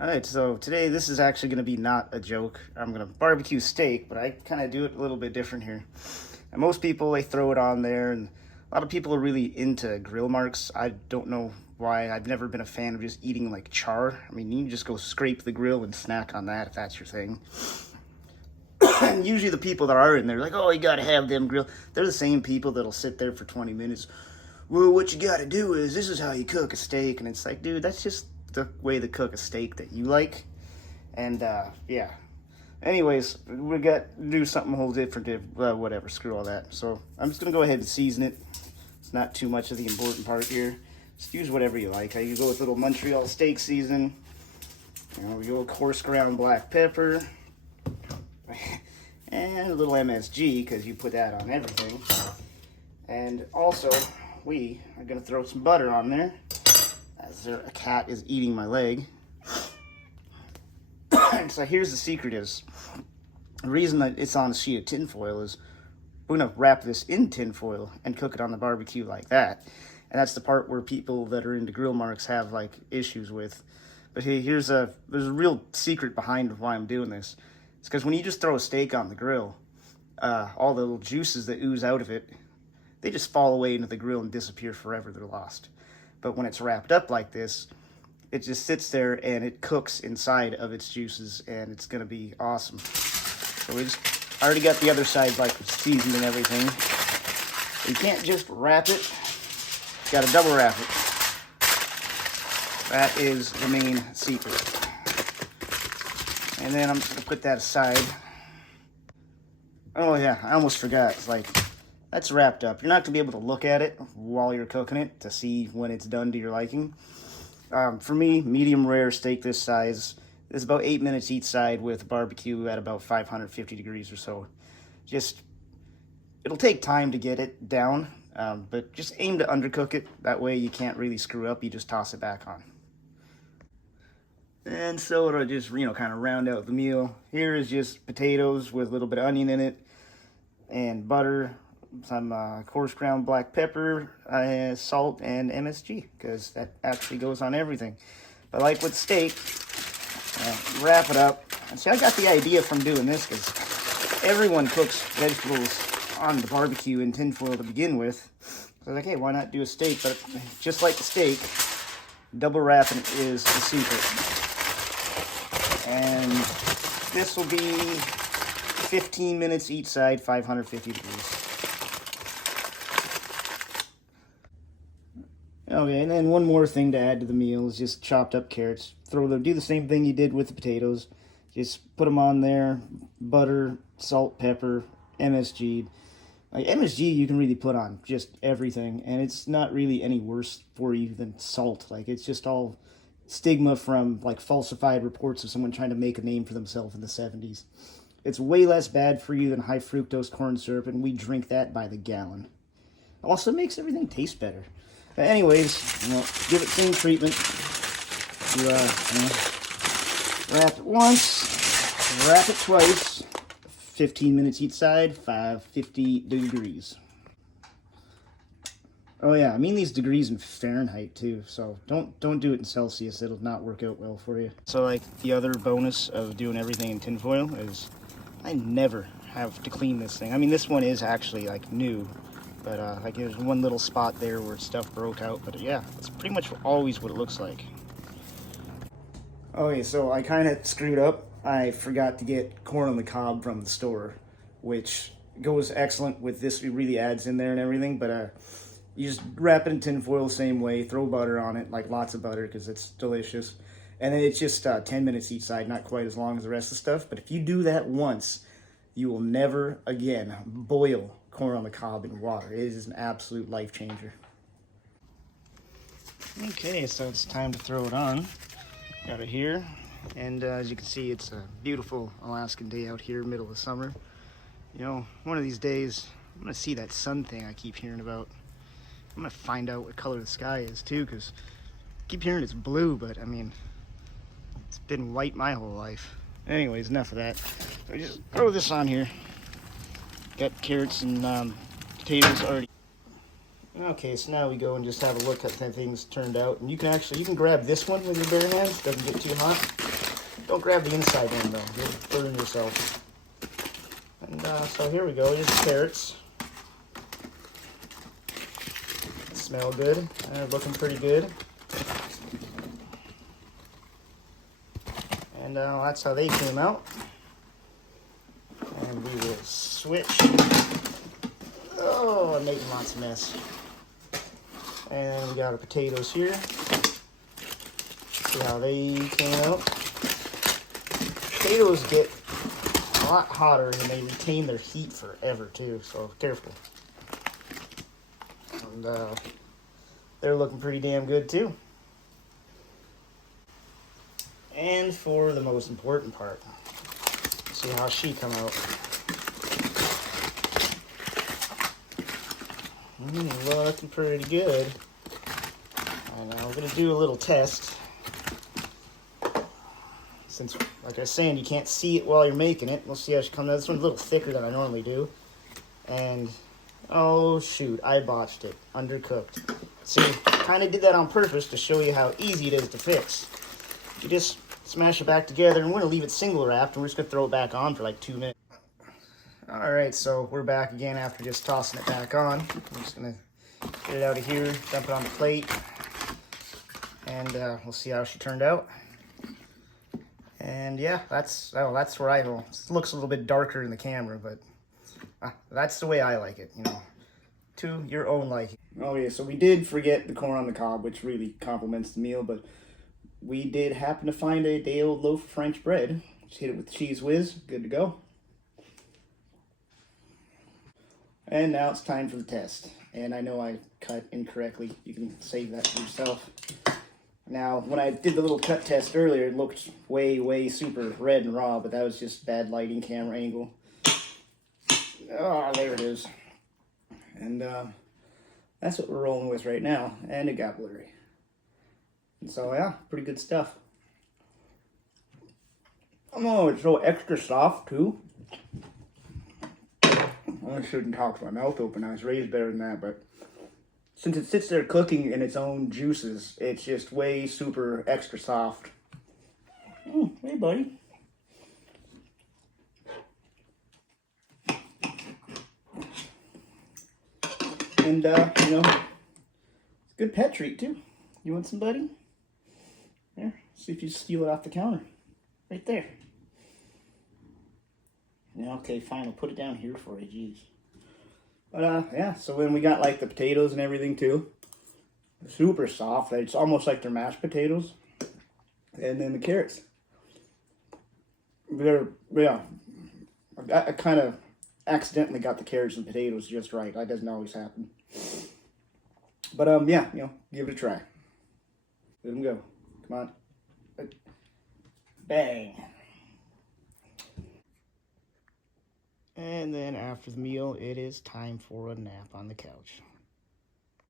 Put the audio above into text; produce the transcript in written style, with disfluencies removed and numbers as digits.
All right, so today this is actually going to be not a joke. I'm going to barbecue steak, but I kind of do it a little bit different here. And most people, they throw it on there, and a lot of people are really into grill marks. I don't know why. I've never been a fan of just eating like char. I mean, you can just go scrape the grill and snack on that if that's your thing. And usually the people that are in there, like, oh, you got to have them grill. They're the same people that'll sit there for 20 minutes. Well, what you got to do is, this is how you cook a steak. And it's like, dude, that's just the way to cook a steak that you like. And yeah, anyways, we got to do something a whole different. Whatever, screw all that. So I'm just gonna go ahead and season it. It's not too much of the important part here. Just use whatever you like. You go with a little Montreal steak season. We go with coarse ground black pepper and a little MSG because you put that on everything. And also, we are gonna throw some butter on there. As a cat is eating my leg. So here's the secret is, the reason that it's on a sheet of tin foil is we're gonna wrap this in tin foil and cook it on the barbecue like that. And that's the part where people that are into grill marks have like issues with. But hey, there's a real secret behind why I'm doing this. It's because when you just throw a steak on the grill, all the little juices that ooze out of it, they just fall away into the grill and disappear forever. They're lost. But when it's wrapped up like this, it just sits there and it cooks inside of its juices, and it's gonna be awesome. So we just already got the other side like seasoned and everything. You can't just wrap it, you gotta double wrap it. That is the main secret. And then I'm just gonna put that aside. Oh yeah, I almost forgot. It's like, that's wrapped up. You're not going to be able to look at it while you're cooking it to see when it's done to your liking. For me, medium rare steak this size is about 8 minutes each side with barbecue at about 550 degrees or so. It'll take time to get it down, but just aim to undercook it. That way you can't really screw up. You just toss it back on. And so it'll just, kind of round out the meal. Here is just potatoes with a little bit of onion in it and butter, some coarse ground black pepper, salt, and MSG, because that actually goes on everything. But like with steak, wrap it up. And see, I got the idea from doing this because everyone cooks vegetables on the barbecue in tinfoil to begin with. So I was like, hey, why not do a steak? But just like the steak, double wrapping is the secret. And this will be 15 minutes each side, 550 degrees. Okay, and then one more thing to add to the meal is just chopped up carrots. Do the same thing you did with the potatoes. Just put them on there, butter, salt, pepper, MSG. Like MSG you can really put on just everything, and it's not really any worse for you than salt. Like, it's just all stigma from like falsified reports of someone trying to make a name for themselves in the 70s. It's way less bad for you than high fructose corn syrup, and we drink that by the gallon. Also makes everything taste better. But anyways, give it same treatment. You wrap it once, wrap it twice, 15 minutes each side, 550 degrees. Oh yeah, I mean these degrees in Fahrenheit too, so don't do it in Celsius. It'll not work out well for you. So like the other bonus of doing everything in tinfoil is I never have to clean this thing. I mean, this one is actually like new. But like there's one little spot there where stuff broke out. But yeah, it's pretty much always what it looks like. Okay, so I kind of screwed up. I forgot to get corn on the cob from the store, which goes excellent with this. It really adds in there and everything. But you just wrap it in tin foil the same way. Throw butter on it, like lots of butter because it's delicious. And then it's just 10 minutes each side, not quite as long as the rest of the stuff. But if you do that once, you will never again boil corn on the cob in water. It is an absolute life changer. Okay, so it's time to throw it on. Got it here, and as you can see, it's a beautiful Alaskan day out here, middle of summer. One of these days, I'm gonna see that sun thing I keep hearing about. I'm gonna find out what color the sky is too, because I keep hearing it's blue, but I mean, it's been white my whole life. Anyways, enough of that. So just throw this on here. Got carrots and potatoes already. Okay, so now we go and just have a look at how things turned out. And you can grab this one with your bare hands. Doesn't get too hot. Don't grab the inside end though. You'll burn yourself. And so here we go. Here's the carrots. They smell good. They're looking pretty good. And that's how they came out. And we will switch. Oh, I'm making lots of mess. And we got our potatoes here. See how they came out. Potatoes get a lot hotter and they retain their heat forever too, so careful. And they're looking pretty damn good too. And for the most important part, see how she come out. Looking pretty good. And now we're going to do a little test. Since, like I was saying, you can't see it while you're making it. We'll see how she comes out. This one's a little thicker than I normally do. And, oh shoot, I botched it. Undercooked. See, kind of did that on purpose to show you how easy it is to fix. You just smash it back together, and we're going to leave it single wrapped, and we're just going to throw it back on for like 2 minutes. Alright, so we're back again after just tossing it back on. I'm just going to get it out of here, dump it on the plate, and we'll see how she turned out. And yeah, that's where I go. It looks a little bit darker in the camera, but that's the way I like it, you know, to your own liking. Oh yeah, so we did forget the corn on the cob, which really complements the meal, but we did happen to find a day-old loaf of French bread. Just hit it with Cheese Whiz, good to go. And now it's time for the test. And I know I cut incorrectly. You can save that for yourself. Now, when I did the little cut test earlier, it looked way super red and raw, but that was just bad lighting, camera angle. Oh, there it is. And that's what we're rolling with right now. And it got blurry. And so, yeah, pretty good stuff. Oh, it's so extra soft, too. I shouldn't talk with my mouth open. I was raised better than that, but since it sits there cooking in its own juices, it's just way super extra soft. Hey, buddy. And, you know, it's a good pet treat, too. You want some, buddy? Here, see if you steal it off the counter. Right there. Yeah, okay, fine. I'll put it down here for you. Jeez. But, yeah, so then we got, like, the potatoes and everything, too. Super soft. It's almost like they're mashed potatoes. And then the carrots. They're, yeah. I kind of accidentally got the carrots and potatoes just right. That doesn't always happen. But, yeah, you know, give it a try. Let them go. Come on. Bang. And then after the meal, it is time for a nap on the couch.